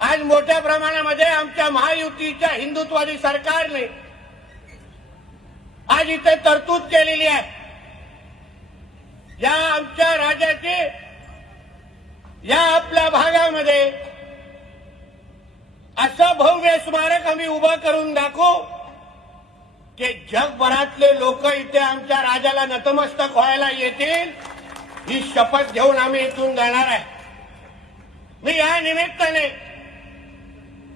आज मोठ्या प्रमाणामध्ये आमच्या महायुतीच्या हिंदुत्ववादी सरकारने आज इथे तरतूद केलेली आहे। या आमच्या राज्याची या आपल्या भागामध्ये असं भव्य स्मारक आम्ही उभं करून दाखवू की जगभरातले लोक इथे आमच्या राजाला नतमस्तक व्हायला येतील, ही शपथ घेऊन आम्ही इथून जाणार आहे। मी या निमित्ताने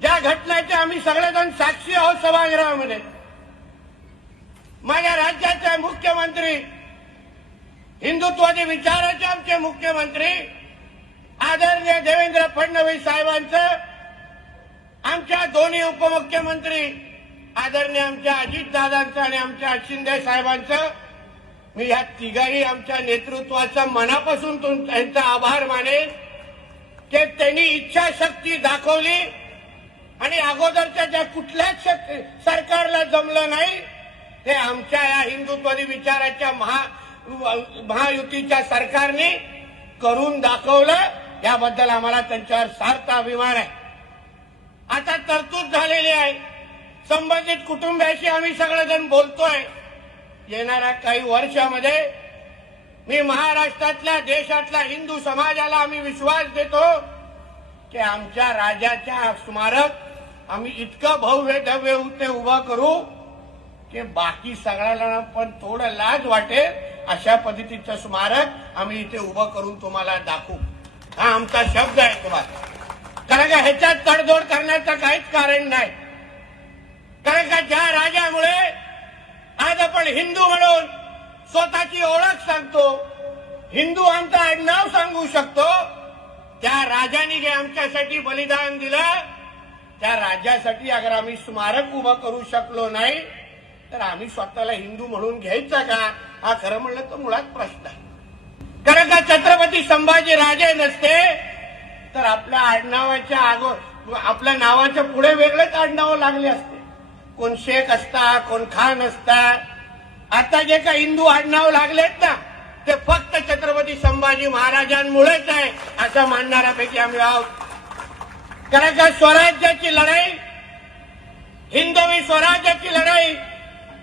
ज्या घटनेचे आम्ही सगळेजण साक्षी आहोत सभागृहामध्ये, माझ्या राज्याचे मुख्यमंत्री, हिंदुत्वादी विचाराचे आमचे मुख्यमंत्री आदरणीय देवेंद्र फडणवीस साहेबांचं, आमच्या दोन्ही उपमुख्यमंत्री आदरणीय आमच्या अजितदादांचं आणि आमच्या शिंदे साहेबांचं, मी या तिघाही आमच्या नेतृत्वाचा मनापासून त्यांचा आभार मानेन की त्यांनी इच्छाशक्ती दाखवली आणि अगोदरच्या ज्या कुठल्याच सरकारला जमलं नाही ते आमच्या या हिंदुत्वादी विचाराच्या महायुतीच्या सरकारने करून दाखवलं। याबद्दल आम्हाला त्यांच्यावर सार्थ अभिमान आहे। आता तरतूद झालेली आहे, संबंधित कुटुंबियाशी आम्ही सगळेजण बोलतोय। येणाऱ्या काही वर्षामध्ये मी महाराष्ट्रातल्या देशातल्या हिंदू समाजाला आम्ही विश्वास देतो की आमच्या राजाच्या स्मारक आम्ही इतकं भव्य भव्य ते उभं करू की बाकी सगळ्याला पण थोडं लाज वाटेल अशा पद्धतीचं स्मारक आम्ही इथे उभं करून तुम्हाला दाखवू। हा आमचा शब्द आहे तुम्हाला, कारण का ह्याच्यात तडजोड करण्याचं काहीच कारण नाही। कारण का ज्या राजामुळे आज आपण हिंदू म्हणून स्वतःची ओळख सांगतो, हिंदू आमचं आडनाव सांगू शकतो, त्या राजाने जे आमच्यासाठी बलिदान दिलं त्या राजासाठी अगर आम्ही स्मारक उभं करू शकलो नाही तर आम्ही स्वतःला हिंदू म्हणून घ्यायचा का, हा खरं म्हणलं तर मुळात प्रश्न आहे। कारण का छत्रपती संभाजी राजे नसते तर आपल्या आडनावाच्या आपल्या नावाच्या पुढे वेगळेच आडनाव लागले असते, कोण शेख असता, कोण खान असता। आता जे काही हिंदू आडनाव लागलेत ना ते फक्त छत्रपती संभाजी महाराजांमुळेच आहे असं मानणाऱ्यापैकी आम्ही आहोत। कारण का स्वराज्याची लढाई, हिंदवी स्वराज्याची लढाई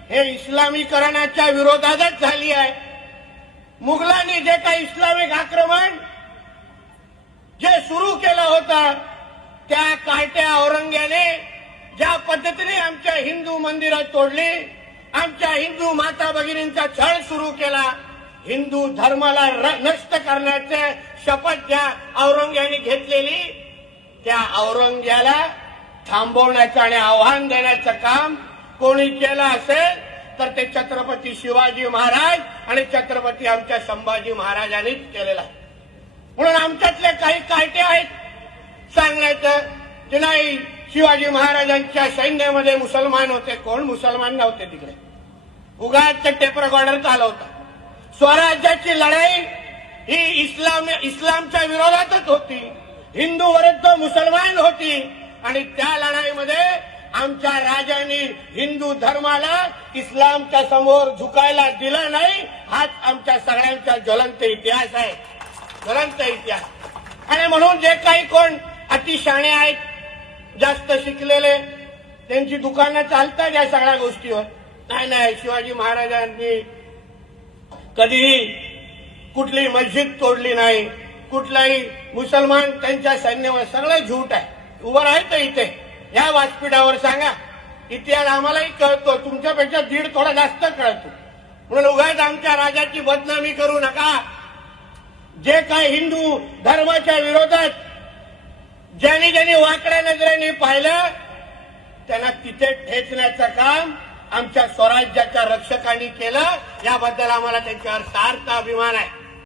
हे इस्लामीकरणाच्या विरोधातच झाली आहे। मुघलांनी जे काही इस्लामिक आक्रमण जे सुरू केलं होतं त्या कार्ट्या औरंग्याने ज्या पद्धतीने आमच्या हिंदू मंदिरं तोडली, आमच्या हिंदू माता भगिनींचा छळ सुरू केला, हिंदू धर्माला नष्ट करण्याचे शपथ ज्या औरंग्याने घेतलेली त्या औरंग्याला थांबवण्याचं आणि आव्हान देण्याचं काम कोणी केलं असेल तर ते छत्रपती शिवाजी महाराज आणि छत्रपती आमच्या संभाजी महाराजांनीच केलेलं आहे। म्हणून आमच्यातले काही कायटे आहेत सांगण्याचं की नाही शिवाजी महाराजांच्या सैन्यामध्ये मुसलमान होते, कोण मुसलमान नव्हते तिकडे, उगाच टेप रेकॉर्डर चालवता। स्वराज्याची लढाई ही इस्लामच्या विरोधातच होती, हिंदू विरुद्ध मुसलमान होती आणि त्या लढाईमध्ये आमच्या राजांनी हिंदू धर्माला इस्लामच्या समोर झुकायला दिलं नाही। हाच आमच्या सगळ्यांचा ज्वलंत इतिहास आहे, ज्वलंत इतिहास। आणि म्हणून जे काही कोण अतिशहाणे आहेत, जास्त शिकलेले, त्यांची दुकानं चालतात या सगळ्या गोष्टीवर, नाही शिवाजी महाराजांनी कधीही कुठली मस्जिद तोडली नाही, कुठलाही मुसलमान त्यांच्या सैन्यावर, सगळं झूट आहे। उभं राहायचं इथे या व्यासपीठावर सांगा, इतिहास आम्हालाही कळतो, तुमच्यापेक्षा दीड थोडा जास्त कळतो। म्हणून उगाच आमच्या राजाची बदनामी करू नका। जे काही हिंदू धर्माच्या विरोधात ज्यांनी ज्यांनी वाकड्या नजरेने पाहिलं त्यांना तिथे ठेचण्याचं काम आमच्या स्वराज्याच्या रक्षकांनी केलं। याबद्दल आम्हाला त्यांच्यावर सार्थ अभिमान आहे।